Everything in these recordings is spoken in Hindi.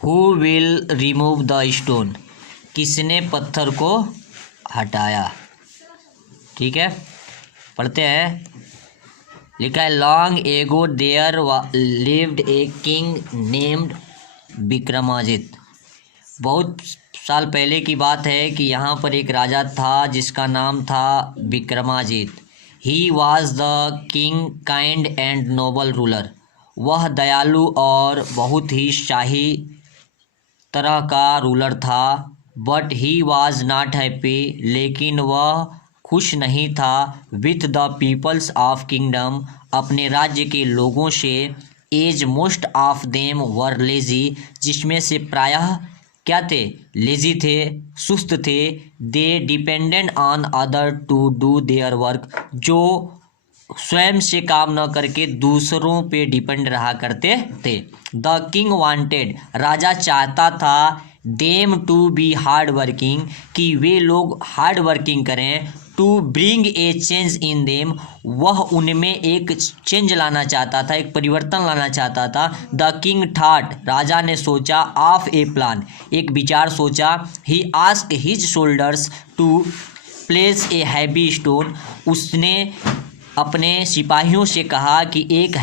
Who will remove the stone, किसने पत्थर को हटाया। ठीक है, पढ़ते हैं। लिखा है long ago there lived a king named Vikramaditya. बहुत साल पहले की बात है कि यहाँ पर एक राजा था जिसका नाम था Vikramaditya. He was the king kind and noble ruler. वह दयालु और बहुत ही शाही तरह का रूलर था। But he was not happy, लेकिन वह खुश नहीं था। With the peoples of kingdom, अपने राज्य के लोगों से। As most of them were lazy, जिसमें से प्रायः क्या थे, लेजी थे, सुस्त थे। They dependent on other to do their work, जो स्वयं से काम न करके दूसरों पे डिपेंड रहा करते थे। द किंग वांटेड, राजा चाहता था them to be hard working, कि वे लोग हार्ड वर्किंग करें। To bring a change in them, वह उनमें एक चेंज लाना चाहता था, एक परिवर्तन लाना चाहता था। द किंग थॉट, राजा ने सोचा, ऑफ ए प्लान, एक विचार सोचा। He asked his soldiers to place a heavy stone, उसने अपने सिपाहियों से कहा कि एक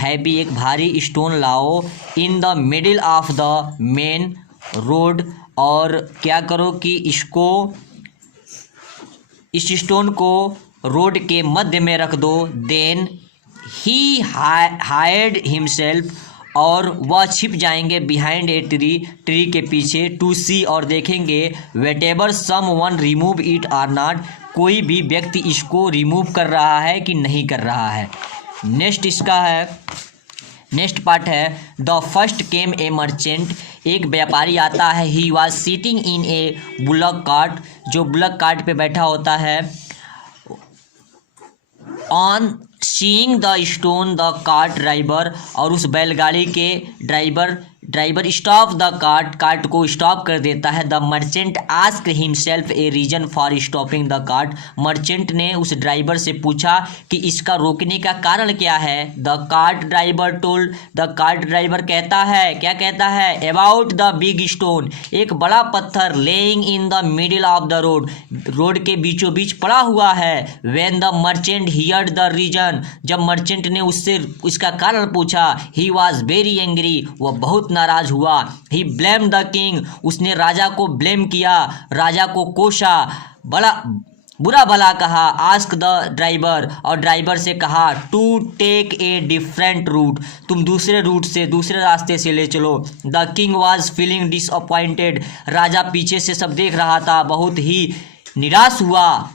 भारी स्टोन लाओ। इन the middle of the main road, और क्या करो कि इस स्टोन को रोड के मध्य में रख दो। देन ही हाइड हिमसेल्फ, और वह छिप जाएंगे बिहाइंड ए ट्री के पीछे। टू सी, और देखेंगे whatever someone remove it or not, कोई भी व्यक्ति इसको रिमूव कर रहा है कि नहीं कर रहा है। नेक्स्ट पार्ट है the first came a merchant, एक व्यापारी आता है। He was sitting in a bullock cart, जो बुलक कार्ट पे बैठा होता है। On seeing the stone the cart driver, और उस बैलगाड़ी के ड्राइवर स्टॉप द कार्ट को स्टॉप कर देता है। The merchant asked himself a reason for stopping the cart, merchant ने उस ड्राइवर से पूछा कि इसका रोकने का कारण क्या है। The cart driver told, the cart driver कहता है, क्या कहता है, अबाउट द बिग स्टोन, एक बड़ा पत्थर lying in the middle of the road के बीचों बीच पड़ा हुआ है। When the merchant heard the reason, जब मर्चेंट ने उससे इसका कारण पूछा, ही वॉज वेरी एंग्री, वह बहुत नाराज हुआ। ही ब्लेम द किंग, उसने राजा को ब्लेम किया, राजा को कोसा, बुरा भला कहा। आस्क द ड्राइवर, और ड्राइवर से कहा to take a different route, तुम दूसरे रूट से, दूसरे रास्ते से ले चलो। The king was feeling disappointed, राजा पीछे से सब देख रहा था, बहुत ही निराश हुआ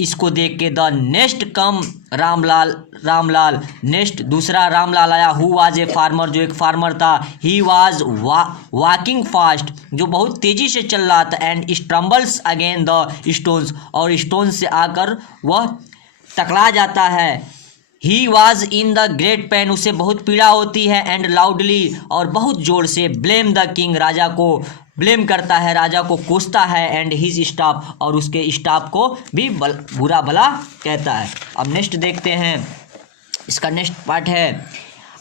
इसको देख के। The next come Ramlal, next दूसरा रामलाल आया। हु वाज ए फार्मर, जो एक फार्मर था। ही वाज वॉकिंग फास्ट, जो बहुत तेजी से चल रहा था। And stumbles again the stones, और स्टोन से आकर वह टकरा जाता है। He was in the great pen, उसे बहुत पीड़ा होती है। एंड लाउडली, और बहुत जोर से। ब्लेम द किंग, राजा को ब्लेम करता है, राजा को कोसता है। एंड हिज स्टाफ, और उसके स्टाफ को भी बुरा भला कहता है। अब नेक्स्ट देखते हैं, इसका नेक्स्ट पार्ट है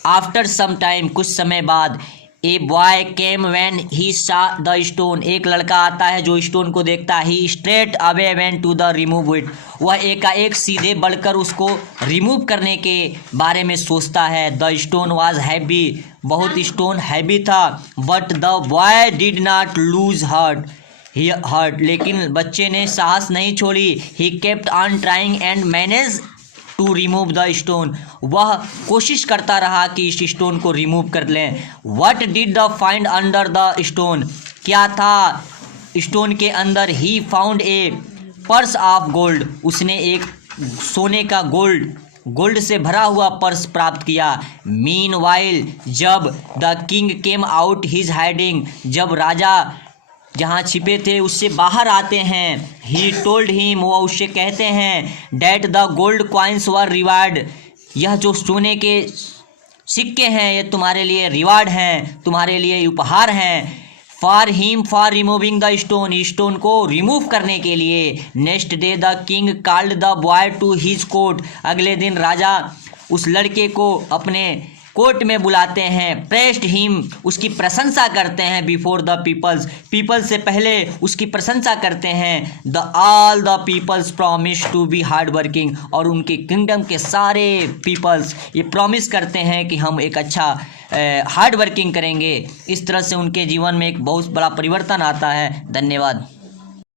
आफ्टर सम टाइम, कुछ समय बाद। A boy came when he सा द स्टोन, एक लड़का आता है जो स्टोन को देखता है। He straight away went to the remove it, वह एकाएक सीधे बढ़कर उसको रिमूव करने के बारे में सोचता है। द स्टोन वाज हैवी, बहुत स्टोन हैवी था। But the boy did not lose heart, लेकिन बच्चे ने साहस नहीं छोड़ी। He kept on trying and manage to remove the stone, वह कोशिश करता रहा कि इस स्टोन को रिमूव कर लें। What did the find under the stone, क्या था स्टोन के अंदर। He found a purse of gold, उसने एक सोने का गोल्ड से भरा हुआ पर्स प्राप्त किया। मीनवाइल, जब the king came out his hiding, जब राजा जहाँ छिपे थे उससे बाहर आते हैं। ही टोल्ड हिम, वो उससे कहते हैं, that the gold coins were reward, यह जो सोने के सिक्के हैं ये तुम्हारे लिए रिवार्ड हैं, तुम्हारे लिए उपहार हैं। For him for removing the stone, stone को रिमूव करने के लिए। Next day the king called the boy to his court, अगले दिन राजा उस लड़के को अपने कोर्ट में बुलाते हैं, प्रेस्ड हिम, उसकी प्रशंसा करते हैं, बिफोर द पीपल्स, पीपल्स से पहले उसकी प्रशंसा करते हैं, the all the peoples promise to be hard working, और उनके किंगडम के सारे पीपल्स ये प्रॉमिस करते हैं कि हम एक अच्छा हार्ड वर्किंग करेंगे। इस तरह से उनके जीवन में एक बहुत बड़ा परिवर्तन आता है। धन्यवाद।